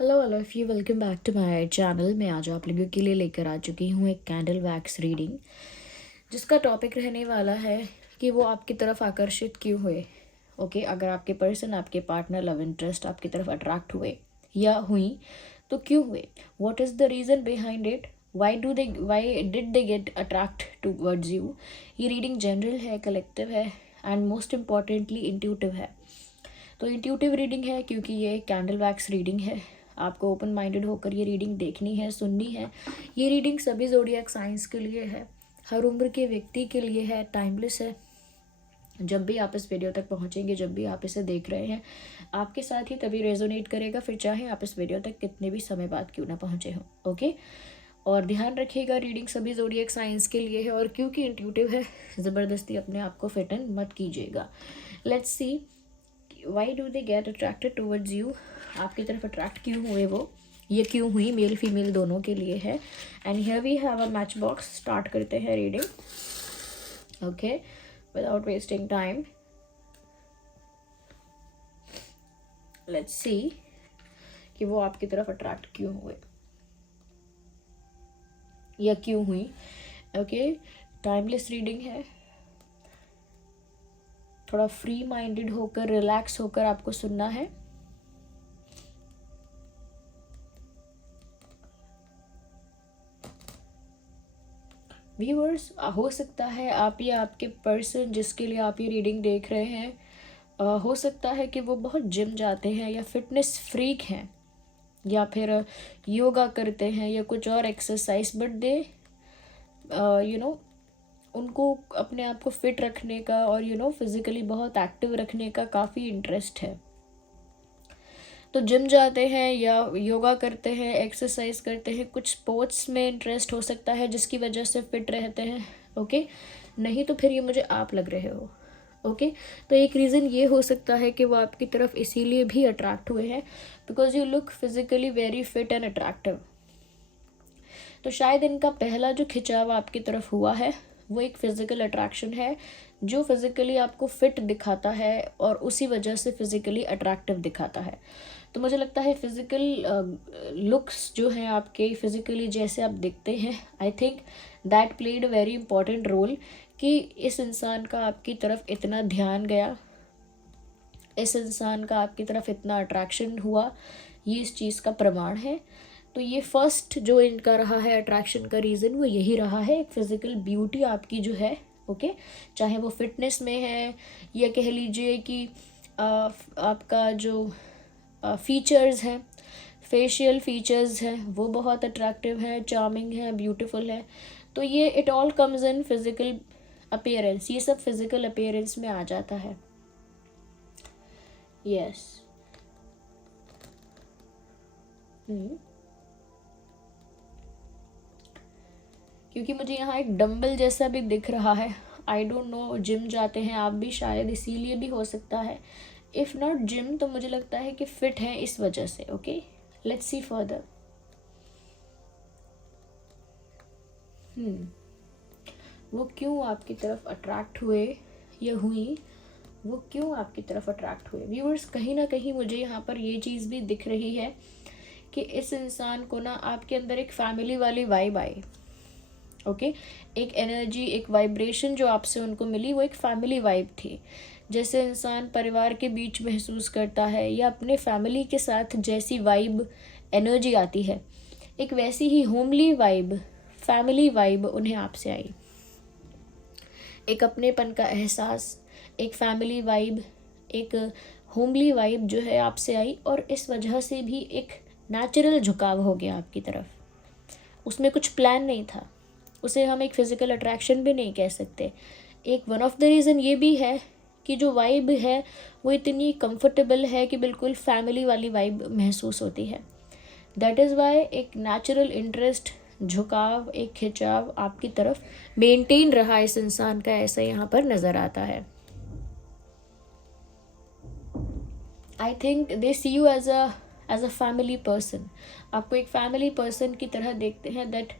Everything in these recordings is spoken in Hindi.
Hello hello if you welcome back to my channel. मैं आज आप लोगों के लिए लेकर आ चुकी हूँ एक कैंडल वैक्स रीडिंग, जिसका टॉपिक रहने वाला है कि वो आपकी तरफ आकर्षित क्यों हुए। ओके, अगर आपके पर्सन, आपके पार्टनर, लव इंटरेस्ट आपकी तरफ अट्रैक्ट हुए या हुई तो क्यों हुए, what is the reason behind it, why did they get attract towards you. ये रीडिंग जनरल है, कलेक्टिव है एंड मोस्ट इम्पॉर्टेंटली इंट्यूटिव है। तो इंट्यूटिव रीडिंग है क्योंकि ये कैंडल वैक्स रीडिंग है। आपको ओपन माइंडेड होकर ये रीडिंग देखनी है, सुननी है। ये रीडिंग सभी ज़ोडिएक साइंस के लिए है, हर उम्र के व्यक्ति के लिए है, टाइमलेस है। जब भी आप इस वीडियो तक पहुंचेंगे, जब भी आप इसे देख रहे हैं, आपके साथ ही तभी रेजोनेट करेगा, फिर चाहे आप इस वीडियो तक कितने भी समय बाद क्यों ना पहुंचे हों। ओके, और ध्यान रखिएगा रीडिंग सभी ज़ोडिएक साइंस के लिए है और क्योंकि इंट्यूटिव है, ज़बरदस्ती अपने आप को फिट इन मत कीजिएगा। Let's see why do they get attracted towards you. आपकी तरफ अट्रैक्ट क्यों हुए वो, ये क्यों हुई, मेल फीमेल दोनों के लिए है। And here we have a match box. Start करते हैं reading. Okay, without wasting time let's see कि वो आपकी तरफ अट्रैक्ट क्यों हुए या क्यों हुई। ओके, टाइमलेस रीडिंग है। थोड़ा फ्री माइंडेड होकर, रिलैक्स होकर आपको सुनना है। व्यूअर्स, हो सकता है आप या आपके पर्सन जिसके लिए आप ये रीडिंग देख रहे हैं, हो सकता है कि वो बहुत जिम जाते हैं या फिटनेस फ्रीक हैं या फिर योगा करते हैं या कुछ और एक्सरसाइज, बट दे उनको अपने आप को फिट रखने का और फिज़िकली बहुत एक्टिव रखने का काफ़ी इंटरेस्ट है। तो जिम जाते हैं या योगा करते हैं, एक्सरसाइज करते हैं, कुछ स्पोर्ट्स में इंटरेस्ट हो सकता है जिसकी वजह से फिट रहते हैं। ओके, नहीं तो फिर ये मुझे आप लग रहे हो। ओके, तो एक रीज़न ये हो सकता है कि वो आपकी तरफ इसीलिए भी अट्रैक्ट हुए हैं because you look physically very fit and attractive. तो शायद इनका पहला जो खिंचाव आपकी तरफ हुआ है वो एक फिज़िकल अट्रैक्शन है जो फिज़िकली आपको फिट दिखाता है और उसी वजह से फिज़िकली अट्रैक्टिव दिखाता है। तो मुझे लगता है फिज़िकल लुक्स जो हैं आपके, फिज़िकली जैसे आप दिखते हैं, I think that played a very important role कि इस इंसान का आपकी तरफ इतना ध्यान गया, इस इंसान का आपकी तरफ इतना अट्रैक्शन हुआ, ये इस चीज़ का प्रमाण है। तो ये फर्स्ट जो इनका रहा है अट्रैक्शन का रीज़न वो यही रहा है, एक फिज़िकल ब्यूटी आपकी जो है। ओके, चाहे वो फिटनेस में है या कह लीजिए कि आपका जो फीचर्स हैं, फेशियल फीचर्स हैं, वो बहुत अट्रैक्टिव है, चार्मिंग है, ब्यूटीफुल है। तो ये it all comes in physical appearance, ये सब फिज़िकल अपीयरेंस में आ जाता है। यस क्योंकि मुझे यहाँ एक डंबल जैसा भी दिख रहा है। आई डोंट नो, जिम जाते हैं आप भी, शायद इसीलिए भी हो सकता है। इफ़ नॉट जिम तो मुझे लगता है कि फिट है इस वजह से। Okay, let's see further. वो क्यों आपकी तरफ अट्रैक्ट हुए या हुई, वो क्यों आपकी तरफ अट्रैक्ट हुए। व्यूअर्स, कहीं ना कहीं मुझे यहाँ पर ये चीज़ भी दिख रही है कि इस इंसान को ना आपके अंदर एक फैमिली वाली वाइब आई। ओके, एक एनर्जी, एक वाइब्रेशन जो आपसे उनको मिली वो एक फैमिली वाइब थी। जैसे इंसान परिवार के बीच महसूस करता है या अपने फैमिली के साथ जैसी वाइब, एनर्जी आती है, एक वैसी ही होमली वाइब, फैमिली वाइब उन्हें आपसे आई। एक अपनेपन का एहसास, एक फैमिली वाइब, एक होमली वाइब जो है आपसे आई और इस वजह से भी एक नेचुरल झुकाव हो गया आपकी तरफ। उसमें कुछ प्लान नहीं था, उसे हम एक फ़िज़िकल अट्रैक्शन भी नहीं कह सकते। एक वन ऑफ द रीज़न ये भी है कि जो वाइब है वो इतनी कंफर्टेबल है कि बिल्कुल फैमिली वाली वाइब महसूस होती है। दैट इज़ वाई एक नेचुरल इंटरेस्ट, झुकाव, एक खिंचाव आपकी तरफ मेंटेन रहा इस इंसान का, ऐसा यहाँ पर नज़र आता है। I think they see you as a family person. आपको एक फैमिली पर्सन की तरह देखते हैं, दैट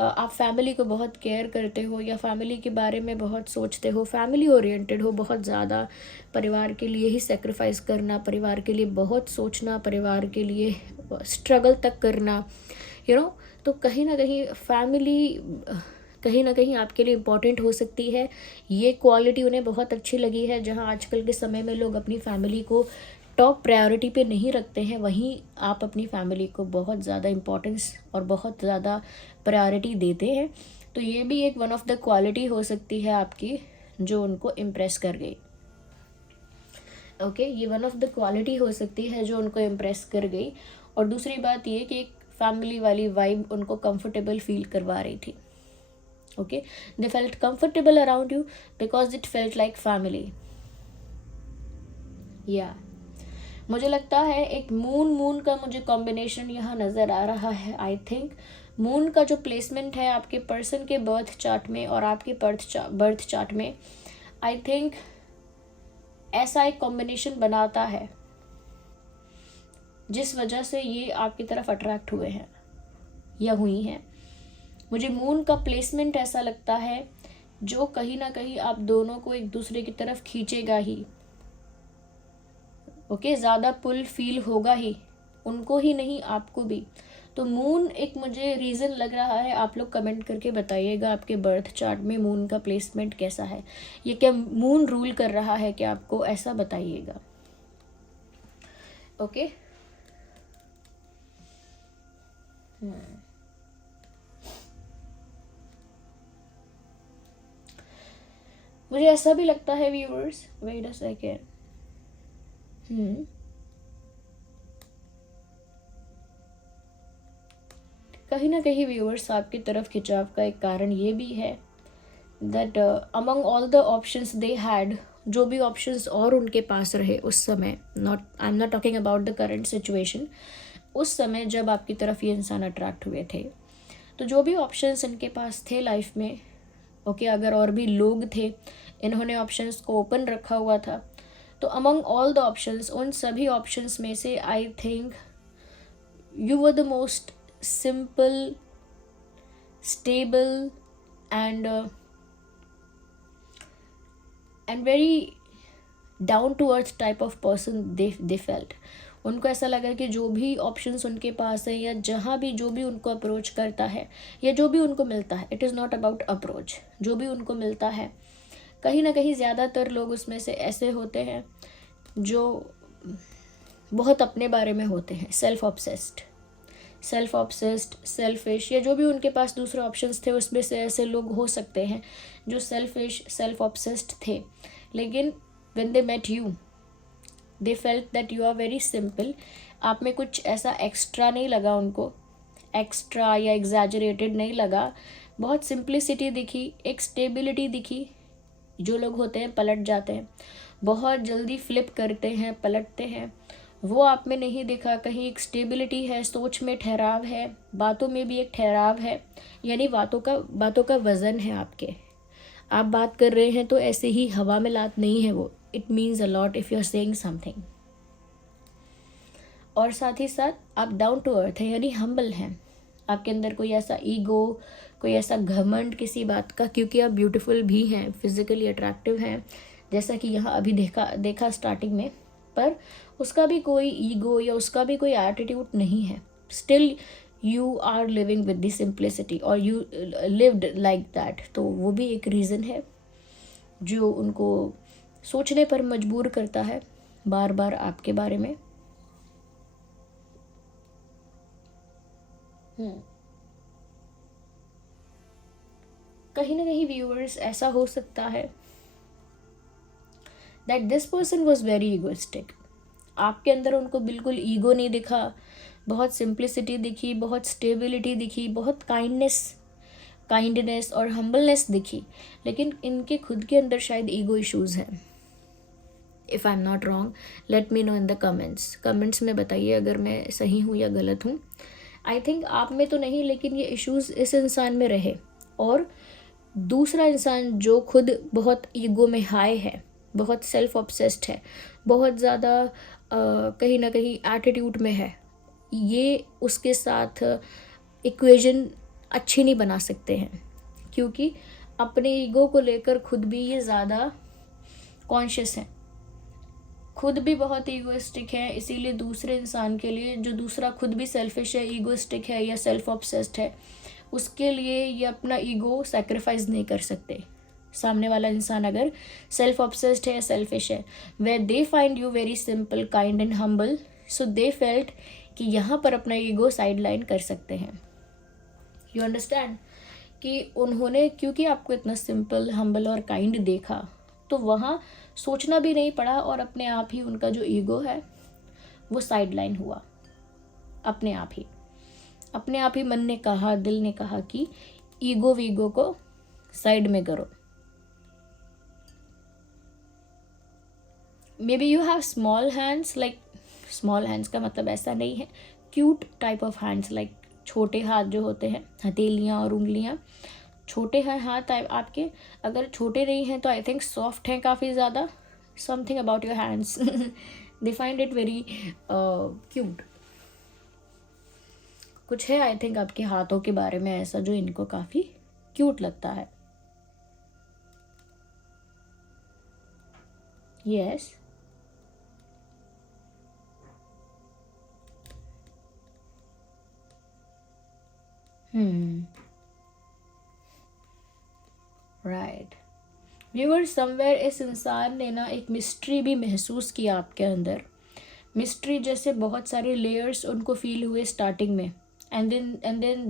आप फैमिली को बहुत केयर करते हो या फैमिली के बारे में बहुत सोचते हो, फैमिली ओरिएंटेड हो बहुत ज़्यादा, परिवार के लिए ही सेक्रीफाइस करना, परिवार के लिए बहुत सोचना, परिवार के लिए स्ट्रगल तक करना, तो कहीं ना कहीं फैमिली कहीं ना कहीं आपके लिए इम्पॉर्टेंट हो सकती है। ये क्वालिटी उन्हें बहुत अच्छी लगी है। जहाँ आजकल के समय में लोग अपनी फैमिली को टॉप प्रायोरिटी पे नहीं रखते हैं, वहीं आप अपनी फैमिली को बहुत ज़्यादा इम्पोर्टेंस और बहुत ज़्यादा प्रायोरिटी देते हैं। तो ये भी एक वन ऑफ द क्वालिटी हो सकती है आपकी, जो उनको इम्प्रेस कर गई। ओके, ये वन ऑफ द क्वालिटी हो सकती है जो उनको इम्प्रेस कर गई। और दूसरी बात ये कि एक फैमिली वाली वाइब उनको कंफर्टेबल फील करवा रही थी। Okay, they felt comfortable around you because it felt like family. या मुझे लगता है एक मून का मुझे कॉम्बिनेशन यहाँ नज़र आ रहा है। आई थिंक मून का जो प्लेसमेंट है आपके पर्सन के बर्थ चार्ट में और आपके बर्थ चार्ट में, आई थिंक ऐसा एक कॉम्बिनेशन बनाता है जिस वजह से ये आपकी तरफ अट्रैक्ट हुए हैं या हुई हैं। मुझे मून का प्लेसमेंट ऐसा लगता है जो कहीं ना कहीं आप दोनों को एक दूसरे की तरफ खींचेगा ही। ओके, ज़्यादा पुल फील होगा ही, उनको ही नहीं आपको भी। तो मून एक मुझे रीज़न लग रहा है। आप लोग कमेंट करके बताइएगा आपके बर्थ चार्ट में मून का प्लेसमेंट कैसा है। ये क्या मून रूल कर रहा है कि आपको, ऐसा बताइएगा। ओके, मुझे ऐसा भी लगता है व्यूअर्स, वेट अ सेकेंड, कहीं ना कहीं व्यूअर्स आपकी तरफ खिंचाव का एक कारण ये भी है that among all the options they had, जो भी ऑप्शंस और उनके पास रहे उस समय, I am not talking about the current situation, उस समय जब आपकी तरफ ये इंसान अट्रैक्ट हुए थे, तो जो भी ऑप्शंस इनके पास थे लाइफ में, ओके, अगर और भी लोग थे, इन्होंने ऑप्शंस को ओपन रखा हुआ था, तो अमंग ऑल द ऑप्शंस, उन सभी ऑप्शंस में से I think you were the most simple, stable and very down to earth type of person they felt। उनको ऐसा लगा कि जो भी ऑप्शंस उनके पास है या जहाँ भी जो भी उनको अप्रोच करता है या जो भी उनको मिलता है, it is not about approach, जो भी उनको मिलता है, कहीं ना कहीं ज़्यादातर लोग उसमें से ऐसे होते हैं जो बहुत अपने बारे में होते हैं, सेल्फ ऑब्सेस्ड, सेल्फिश, या जो भी उनके पास दूसरे ऑप्शंस थे उसमें से ऐसे लोग हो सकते हैं जो सेल्फिश, सेल्फ ऑब्सेस्ड थे। लेकिन when they met you, they felt that you are very simple. आप में कुछ ऐसा एक्स्ट्रा नहीं लगा उनको, एक्स्ट्रा या एग्जैजरेटेड नहीं लगा, बहुत सिंप्लिसिटी दिखी, एक स्टेबिलिटी दिखी। जो लोग होते हैं पलट जाते हैं, बहुत जल्दी फ्लिप करते हैं, पलटते हैं, वो आप में नहीं दिखा। कहीं एक स्टेबिलिटी है, सोच में ठहराव है, बातों में भी एक ठहराव है, यानी बातों का वज़न है आपके। आप बात कर रहे हैं तो ऐसे ही हवा में लात नहीं है वो, it means a lot if you are saying something. और साथ ही साथ आप डाउन टू अर्थ हैं, यानी हम्बल हैं। आपके अंदर कोई ऐसा ईगो, कोई ऐसा घमंड किसी बात का, क्योंकि आप ब्यूटीफुल भी हैं, फिजिकली अट्रैक्टिव हैं, जैसा कि यहाँ अभी देखा स्टार्टिंग में, पर उसका भी कोई ईगो या उसका भी कोई एटीट्यूड नहीं है। Still you are living with the simplicity और यू लिव्ड लाइक दैट। तो वो भी एक रीज़न है जो उनको सोचने पर मजबूर करता है बार बार आपके बारे में। कहीं ना कहीं व्यूअर्स ऐसा हो सकता है that this person was very egoistic. आपके अंदर उनको बिल्कुल ईगो नहीं दिखा, बहुत सिंप्लिसिटी दिखी, बहुत स्टेबिलिटी दिखी, बहुत काइंडनेस और हम्बलनेस दिखी, लेकिन इनके खुद के अंदर शायद ईगो इश्यूज़ हैं। If I am not wrong, let me know in the comments में बताइए अगर मैं सही हूँ या गलत हूँ। आई थिंक आप में तो नहीं, लेकिन ये इश्यूज़ इस इंसान में रहे। और दूसरा इंसान जो खुद बहुत ईगो में हाई है, बहुत सेल्फ ऑब्सेस्ड है, बहुत ज़्यादा कहीं ना कहीं एटीट्यूड में है, ये उसके साथ इक्वेशन अच्छी नहीं बना सकते हैं, क्योंकि अपने ईगो को लेकर खुद भी ये ज़्यादा कॉन्शियस है। खुद भी बहुत ईगोइस्टिक है, इसीलिए दूसरे इंसान के लिए, जो दूसरा खुद भी सेल्फिश है, ईगोइस्टिक है या सेल्फ ऑब्सेस्ड है, उसके लिए ये अपना ईगो सेक्रीफाइस नहीं कर सकते। सामने वाला इंसान अगर सेल्फ ऑब्सेस्ड है या सेल्फिश है, where they find you very simple, kind and humble, so they felt कि यहाँ पर अपना ईगो साइड लाइन कर सकते हैं। यू अंडरस्टैंड कि उन्होंने क्योंकि आपको इतना सिंपल, हम्बल और काइंड देखा, तो वहाँ सोचना भी नहीं पड़ा और अपने आप ही उनका जो ईगो है वो साइड लाइन हुआ। अपने आप ही मन ने कहा, दिल ने कहा कि ईगो वीगो को साइड में करो। May be you have small hands, like small hands का मतलब ऐसा नहीं है, cute type of hands, like छोटे हाथ जो होते हैं, हथेलियाँ और उंगलियाँ छोटे हैं हाथ आपके। अगर छोटे नहीं हैं तो आई थिंक सॉफ्ट हैं काफ़ी ज़्यादा। Something about your hands they find it very cute. कुछ है आई थिंक आपके हाथों के बारे में ऐसा जो इनको काफ़ी क्यूट लगता है। Yes right. व्यूअर समवेयर इस इंसान ने ना एक मिस्ट्री भी महसूस किया आपके अंदर। मिस्ट्री जैसे बहुत सारे लेयर्स उनको फील हुए स्टार्टिंग में, and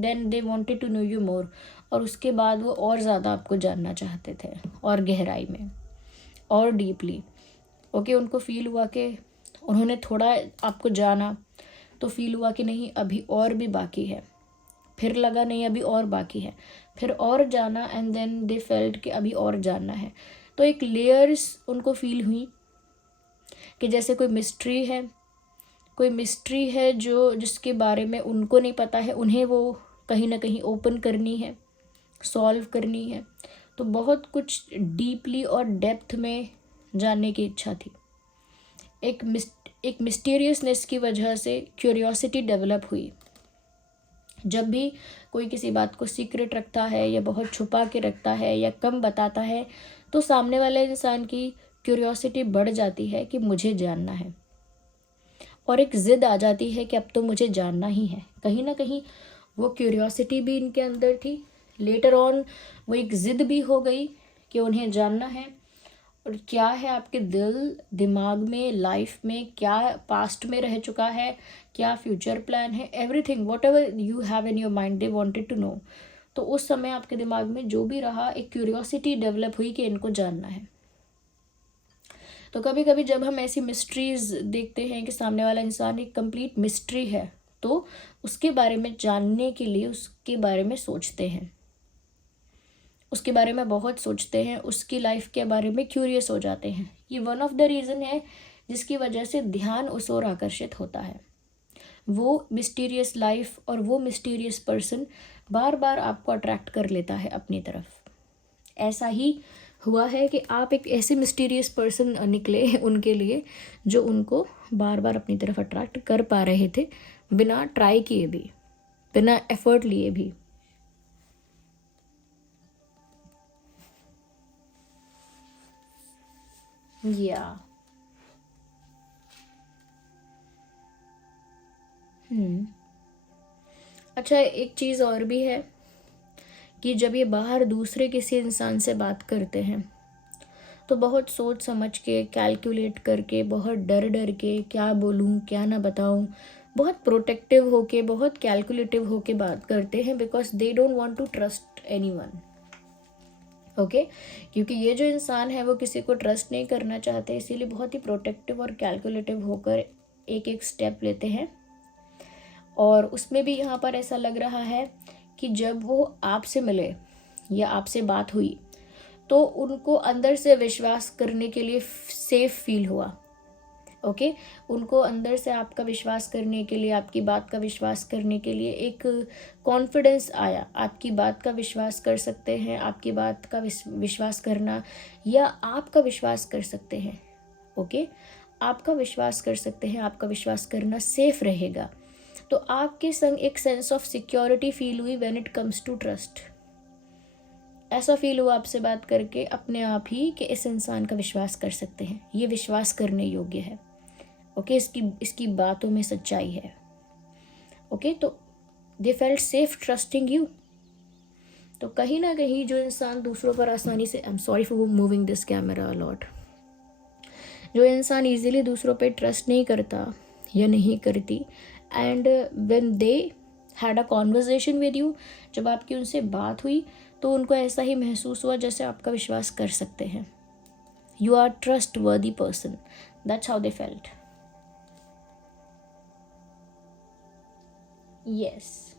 then they wanted to know you more. और उसके बाद वो और ज़्यादा आपको जानना चाहते थे, और गहराई में, और डीपली। ओके, उनको फील हुआ कि उन्होंने थोड़ा आपको जाना तो फील हुआ कि नहीं अभी और भी बाकी है, फिर लगा नहीं अभी और बाकी है, फिर और जाना, एंड देन दे फेल्ट कि अभी और जानना है। तो एक लेयर्स उनको फील हुई कि जैसे कोई मिस्ट्री है जो जिसके बारे में उनको नहीं पता है, उन्हें वो कहीं ना कहीं ओपन करनी है, सॉल्व करनी है। तो बहुत कुछ डीपली और डेप्थ में जानने की इच्छा थी। एक मिस्टीरियसनेस की वजह से क्यूरियोसिटी डेवलप हुई। जब भी कोई किसी बात को सीक्रेट रखता है या बहुत छुपा के रखता है या कम बताता है, तो सामने वाले इंसान की क्यूरियोसिटी बढ़ जाती है कि मुझे जानना है, और एक ज़िद आ जाती है कि अब तो मुझे जानना ही है। कहीं ना कहीं वो क्यूरियोसिटी भी इनके अंदर थी, लेटर ऑन वो एक ज़िद भी हो गई कि उन्हें जानना है। और क्या है आपके दिमाग में, लाइफ में क्या पास्ट में रह चुका है, क्या फ्यूचर प्लान है, everything whatever you have in your mind they wanted to know. तो उस समय आपके दिमाग में जो भी रहा, एक क्यूरियोसिटी डेवलप हुई कि इनको जानना है। तो कभी कभी जब हम ऐसी मिस्ट्रीज देखते हैं कि सामने वाला इंसान एक कंप्लीट मिस्ट्री है, तो उसके बारे में जानने के लिए उसके बारे में सोचते हैं, उसके बारे में बहुत सोचते हैं, उसकी लाइफ के बारे में क्यूरियस हो जाते हैं। ये वन ऑफ द रीज़न है जिसकी वजह से ध्यान उस ओर आकर्षित होता है। वो मिस्टीरियस लाइफ और वो मिस्टीरियस पर्सन बार बार आपको अट्रैक्ट कर लेता है अपनी तरफ। ऐसा ही हुआ है कि आप एक ऐसे मिस्टीरियस पर्सन निकले उनके लिए जो उनको बार बार अपनी तरफ अट्रैक्ट कर पा रहे थे, बिना ट्राई किए भी, बिना एफर्ट लिए भी। या अच्छा, एक चीज़ और भी है कि जब ये बाहर दूसरे किसी इंसान से बात करते हैं तो बहुत सोच समझ के, कैलकुलेट करके, बहुत डर डर के, क्या बोलूँ क्या ना बताऊँ, बहुत प्रोटेक्टिव होके, बहुत कैलकुलेटिव होके बात करते हैं, because they don't want to trust anyone. Okay, क्योंकि ये जो इंसान है वो किसी को ट्रस्ट नहीं करना चाहते, इसीलिए बहुत ही प्रोटेक्टिव और कैलकुलेटिव होकर एक एक स्टेप लेते हैं। और उसमें भी यहाँ पर ऐसा लग रहा है कि जब वो आपसे मिले या आपसे बात हुई तो उनको अंदर से विश्वास करने के लिए सेफ फील हुआ। ओके, उनको अंदर से आपका विश्वास करने के लिए, आपकी बात का विश्वास करने के लिए एक कॉन्फिडेंस आया। आपकी बात का विश्वास कर सकते हैं, आपकी बात का विश्वास करना या आपका विश्वास कर सकते हैं। ओके, आपका विश्वास कर सकते हैं, आपका विश्वास करना सेफ रहेगा। तो आपके संग एक सेंस ऑफ सिक्योरिटी फील हुई when it comes to trust. ऐसा फील हुआ आपसे बात करके अपने आप ही कि इस इंसान का विश्वास कर सकते हैं, ये विश्वास करने योग्य है। ओके, इसकी बातों में सच्चाई है। ओके, तो they felt safe trusting you. तो कहीं ना कहीं जो इंसान दूसरों पर आसानी से, I am sorry for moving this camera a lot, जो इंसान इजीली दूसरों पे ट्रस्ट नहीं करता या नहीं करती, and when they had a conversation with you, जब आपकी उनसे बात हुई तो उनको ऐसा ही महसूस हुआ जैसे आपका विश्वास कर सकते हैं। यू आर ट्रस्ट वर्दी person, that's how they felt. Yes,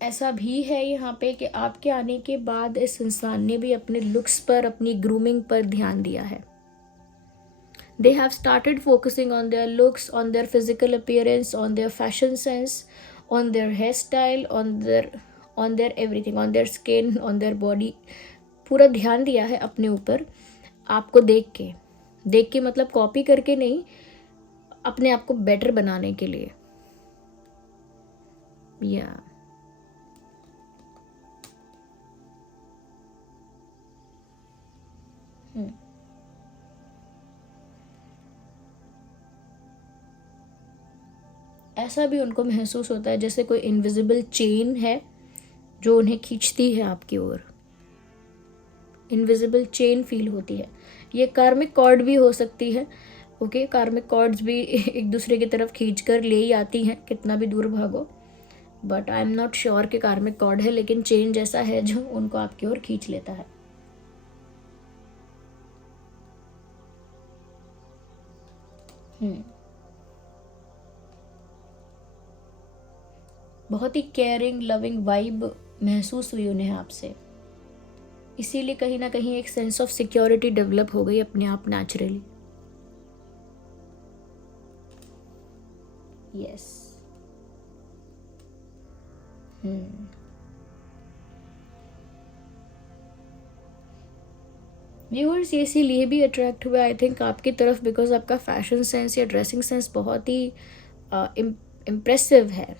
ऐसा भी है यहाँ पे कि आपके आने के बाद इस इंसान ने भी अपने लुक्स पर, अपनी ग्रूमिंग पर ध्यान दिया है। They have started focusing on their looks, on their physical appearance, on their fashion sense, on their hairstyle, on their everything, on their skin, on their body. पूरा ध्यान दिया है अपने ऊपर, आपको देख के मतलब कॉपी करके नहीं, अपने आप को बेटर बनाने के लिए। या ऐसा भी उनको महसूस होता है जैसे कोई इनविजिबल चेन है जो उन्हें खींचती है आपकी ओर। इनविजिबल चेन फील होती है। ये कार्मिक कॉर्ड भी हो सकती है। ओके, कार्मिक कॉर्ड्स भी एक दूसरे की तरफ खींच कर ले ही आती हैं कितना भी दूर भागो, but I am not sure कि कार्मिक कॉर्ड है, लेकिन चेन जैसा है जो उनको आपकी ओर खींच लेता है। बहुत ही केयरिंग, लविंग वाइब महसूस हुई उन्हें आपसे, इसीलिए कहीं ना कहीं एक सेंस ऑफ सिक्योरिटी डेवलप हो गई अपने आप नेचुरली। यस, व्यूअर्स ये इसीलिए भी अट्रैक्ट हुआ आई थिंक आपकी तरफ, बिकॉज आपका फैशन सेंस या ड्रेसिंग सेंस बहुत ही इम्प्रेसिव है।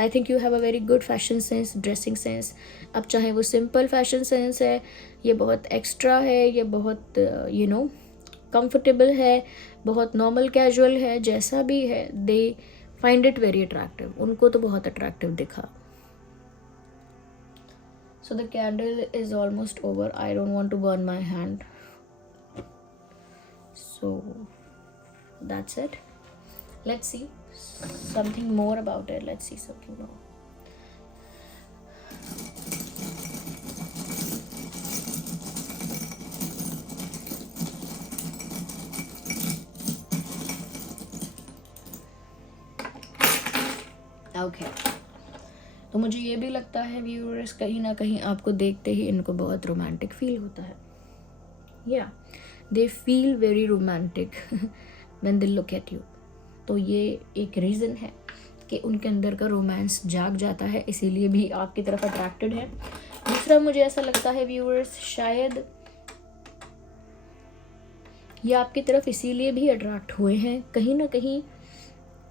I think you have a very good fashion sense, dressing sense. अब चाहे वो सिंपल फैशन सेंस है, ये बहुत एक्स्ट्रा है, ये बहुत कंफर्टेबल है, बहुत नॉर्मल कैजुअल है, जैसा भी है, they find it very attractive. उनको तो बहुत अट्रैक्टिव दिखा। So the candle is almost over. I don't want to burn my hand. So that's it. Let's see something more about it. Let's see something more. Okay. तो मुझे ये भी लगता है व्यूअर्स, कहीं ना कहीं आपको देखते ही इनको बहुत रोमांटिक फील होता है। या they feel very romantic when they look at you. तो ये एक रीज़न है कि उनके अंदर का रोमांस जाग जाता है, इसीलिए भी आपकी तरफ अट्रैक्टेड है। दूसरा मुझे ऐसा लगता है व्यूअर्स, शायद ये आपकी तरफ इसीलिए भी अट्रैक्ट हुए हैं, कहीं ना कहीं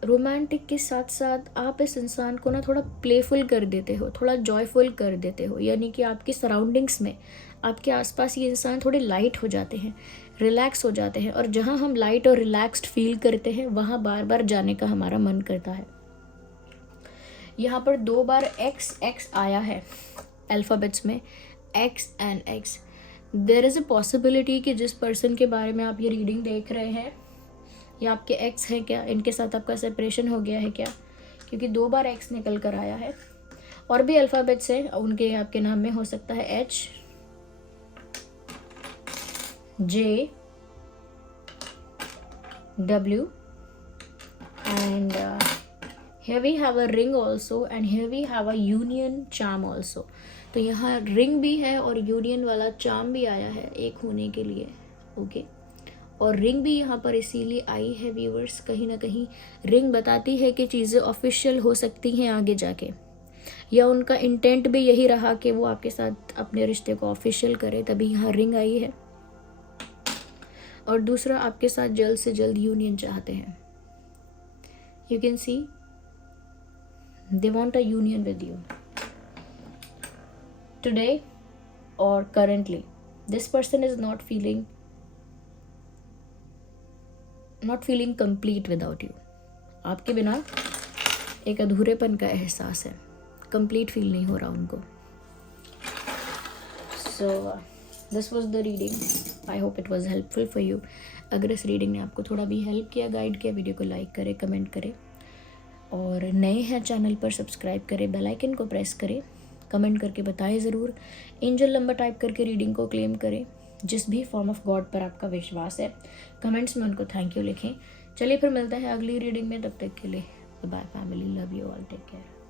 रोमांटिक के साथ साथ आप इस इंसान को ना थोड़ा प्लेफुल कर देते हो, थोड़ा जॉयफुल कर देते हो, यानी कि आपकी सराउंडिंग्स में, आपके आसपास ये इंसान थोड़े लाइट हो जाते हैं, रिलैक्स हो जाते हैं, और जहाँ हम लाइट और रिलैक्स्ड फील करते हैं वहाँ बार बार जाने का हमारा मन करता है। यहाँ पर 2 बार एक्स आया है अल्फ़ाबेट्स में, x and x. There is a possibility कि जिस पर्सन के बारे में आप ये रीडिंग देख रहे हैं ये आपके एक्स हैं क्या, इनके साथ आपका सेपरेशन हो गया है क्या, क्योंकि 2 बार एक्स निकल कर आया है। और भी अल्फ़ाबेट्स हैं उनके, आपके नाम में हो सकता है H, J, W, and here we have a ring also and here we have a union charm also। तो यहाँ रिंग भी है और यूनियन वाला चार्म भी आया है एक होने के लिए। ओके, और रिंग भी यहाँ पर इसीलिए आई है व्यूअर्स, कहीं ना कहीं रिंग बताती है कि चीज़ें ऑफिशियल हो सकती हैं आगे जाके, या उनका इंटेंट भी यही रहा कि वो आपके साथ अपने रिश्ते को ऑफिशियल करे, तभी यहाँ रिंग आई है। और दूसरा, आपके साथ जल्द से जल्द यूनियन चाहते हैं। You can see they want a union with you. today or currently this person is not feeling complete without you. आपके बिना एक अधूरेपन का एहसास है, कंप्लीट फील नहीं हो रहा उनको. So this was the reading. I hope it was helpful for you. अगर इस रीडिंग ने आपको थोड़ा भी हेल्प किया, गाइड किया, वीडियो को लाइक करें, कमेंट करें, और नए हैं चैनल पर सब्सक्राइब करें, बेल आइकन को प्रेस करें, कमेंट करके बताएं ज़रूर. एंजल नंबर टाइप करके रीडिंग को क्लेम करें. जिस भी फॉर्म ऑफ गॉड पर आपका विश्वास है, कमेंट्स में उनको थैंक यू लिखें. चलिए फिर मिलते हैं अगली रीडिंग में. तब तक के लिए bye family. Love you all. Take care.